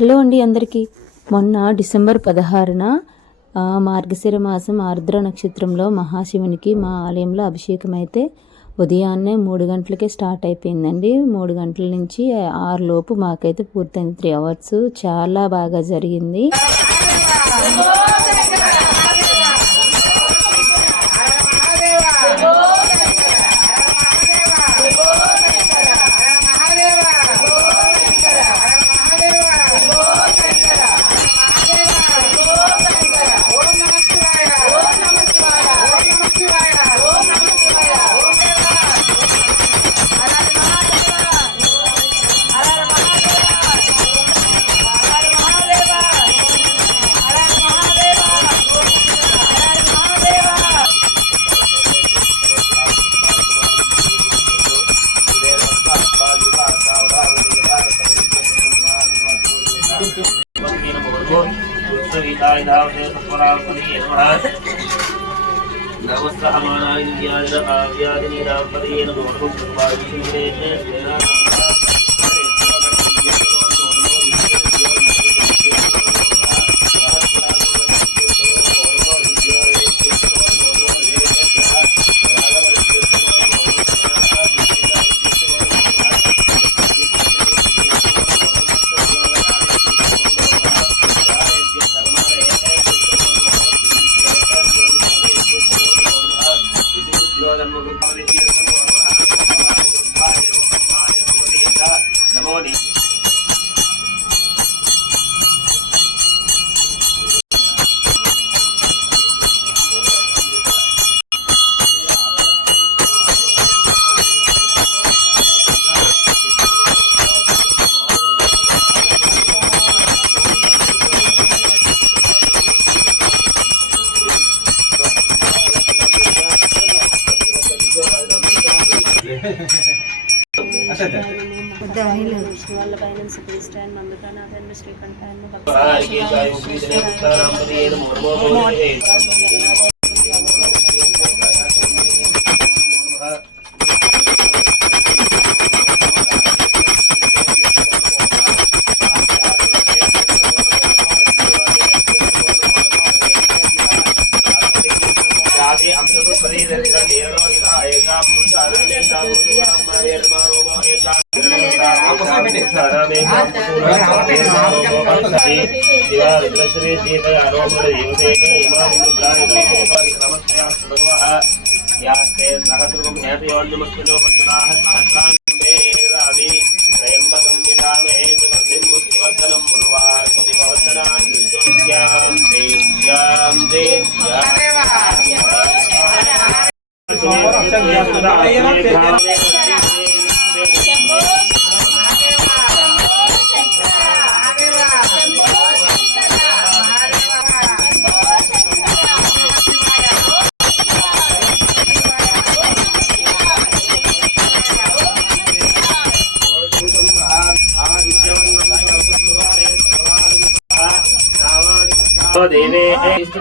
Hello అండి అందరికీ. మొన్న డిసెంబర్ 16న మార్గశిర మాసం ఆర్ద్ర నక్షత్రంలో మహాశివునికి మా ఆలయంలో అభిషేకం అయితే ఉదయాన్నే 3 గంటలకే స్టార్ట్ అయిపోయిందండి. 3 గంటల నుంచి 6 లోపు మాకైతే పూర్తయింది. 3 అవర్స్ చాలా బాగా జరిగింది.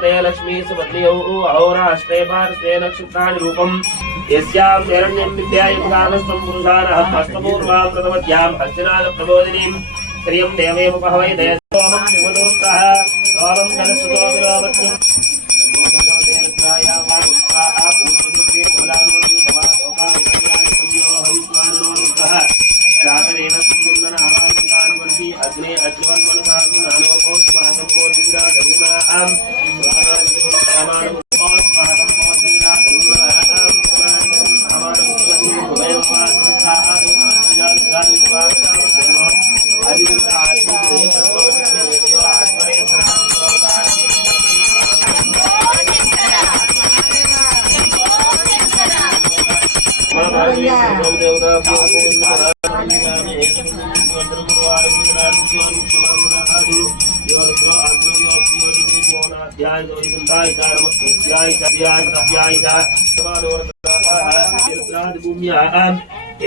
देवे लक्ष्मी सुपत्न्यौ अहोराष्ट्रे पार्श्वे नक्षत्राणि रूपम् यस्यां हिरण्यं विद्यायुक्तानस्तं पुरुषानः हस्तपूर्वां प्रथमत्यां हस्तिनादप्रबोधिनीं श्रियं देवेमुपहवै दयसोमं शिवदूर्तः सोमं धनस्सुतो विलोपत्यं अग्ने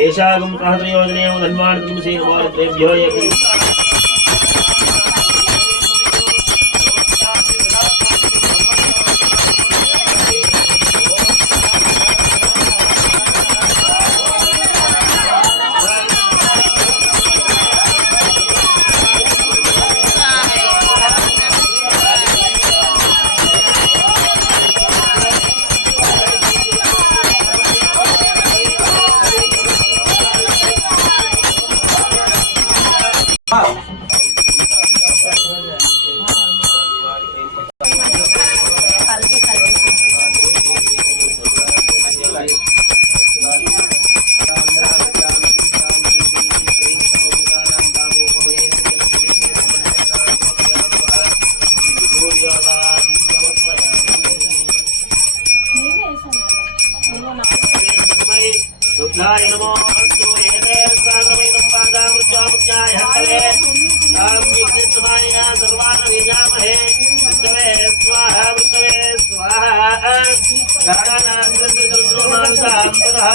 एषागं सहस्रयोजने धन्वाणतमसे नमोभ्यो రుద్రాయ నమో అస్తు ఏతే సాగమైనం పాదామృత్యాముజ్ఞాయ హస్తలే సామ్యకీర్తమాయ సర్వాన్ విజామహే వృత్తవే స్వాహా వృత్తవే స్వాహా గాఢానాంద్రద్రోమాంసాంతరః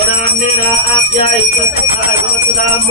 ఏనాన్నేన ఆప్యాయుక్తస్థాయ సమస్తదాం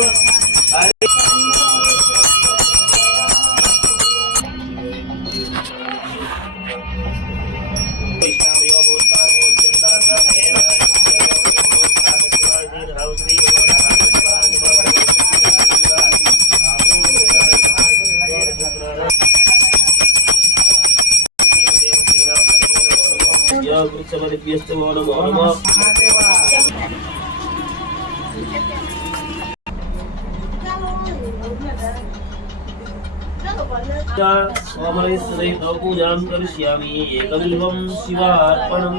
పూజాం కరిష్యామి ఏకబిల్వం శివార్పణం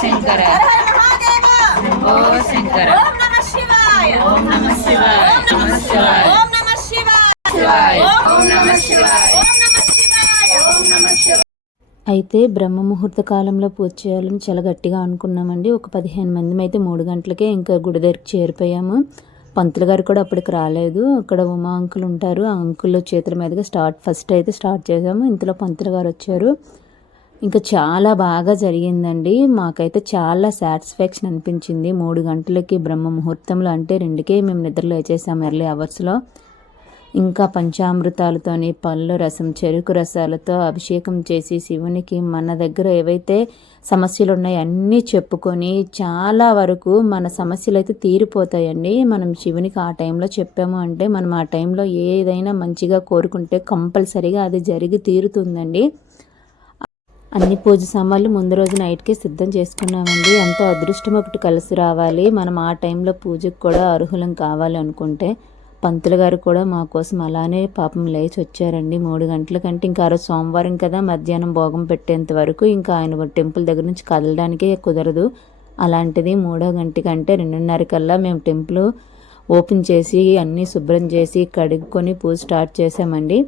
శంకర శంభో శంకర ఓం నమః శివాయ ఓం నమః శివాయ ఓం నమః శివాయ ఓం నమః శివాయ ఓం నమః శివాయ ఓం నమః శివాయ ఓం నమః శివాయ. అయితే బ్రహ్మ ముహూర్త కాలంలో పూజ చేయాలని చాలా గట్టిగా అనుకున్నామండి. ఒక 15 మంది అయితే 3 గంటలకే ఇంకా గుడి దగ్గరికి చేరిపోయాము. పంతులు గారు కూడా అప్పటికి రాలేదు. అక్కడ ఉమా అంకుల్ ఉంటారు, ఆ అంకుల్ చేతుల మీదుగా ఫస్ట్ అయితే స్టార్ట్ చేసాము. ఇంతలో పంతులు గారు వచ్చారు. ఇంకా చాలా బాగా జరిగిందండి. మాకైతే చాలా సాటిస్ఫాక్షన్ అనిపించింది. 3 గంటలకి బ్రహ్మ ముహూర్తంలో, అంటే 2కే మేము నిద్రలో లేచేసాము ఎర్లీ అవర్స్లో. ఇంకా పంచామృతాలతోని పళ్ళు రసం, చెరుకు రసాలతో అభిషేకం చేసి శివునికి మన దగ్గర ఏవైతే సమస్యలు ఉన్నాయో అన్నీ చెప్పుకొని చాలా వరకు మన సమస్యలు అయితే తీరిపోతాయండి. మనం శివునికి ఆ టైంలో చెప్పాము అంటే మనం ఆ టైంలో ఏదైనా మంచిగా కోరుకుంటే కంపల్సరీగా అది జరిగి తీరుతుందండి. అన్ని పూజ సామాన్లు ముందు రోజు నైట్కే సిద్ధం చేసుకున్నామండి. ఎంతో అదృష్టం ఒకటి కలిసి రావాలి, మనం ఆ టైంలో పూజకు కూడా అర్హులం కావాలి అనుకుంటే. పంతులు గారు కూడా మా కోసం అలానే పాపం లేచి వచ్చారండి 3 గంటల కంటే. ఇంకా ఆ రోజు సోమవారం కదా, మధ్యాహ్నం భోగం పెట్టేంత వరకు ఇంకా ఆయన టెంపుల్ దగ్గర నుంచి కదలడానికే కుదరదు. అలాంటిది 3వ గంట కంటే 2:30 కల్లా మేము టెంపుల్ ఓపెన్ చేసి అన్నీ శుభ్రం చేసి కడుక్కొని పూజ స్టార్ట్ చేసామండి.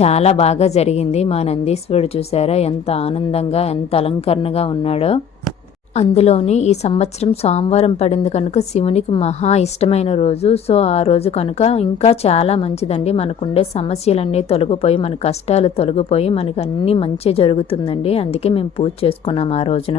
చాలా బాగా జరిగింది. మా నందీశ్వరుడు చూసారా ఎంత ఆనందంగా, ఎంత అలంకరణగా ఉన్నాడో. అందులోని ఈ సంవత్సరం సోమవారం పడింది కనుక శివునికి మహా ఇష్టమైన రోజు. సో ఆ రోజు కనుక ఇంకా చాలా మంచిదండి. మనకుండే సమస్యలన్నీ తొలగిపోయి, మన కష్టాలు తొలగిపోయి మనకు అన్నీ మంచి జరుగుతుందండి. అందుకే మేము పూజ చేసుకున్నాం ఆ రోజున.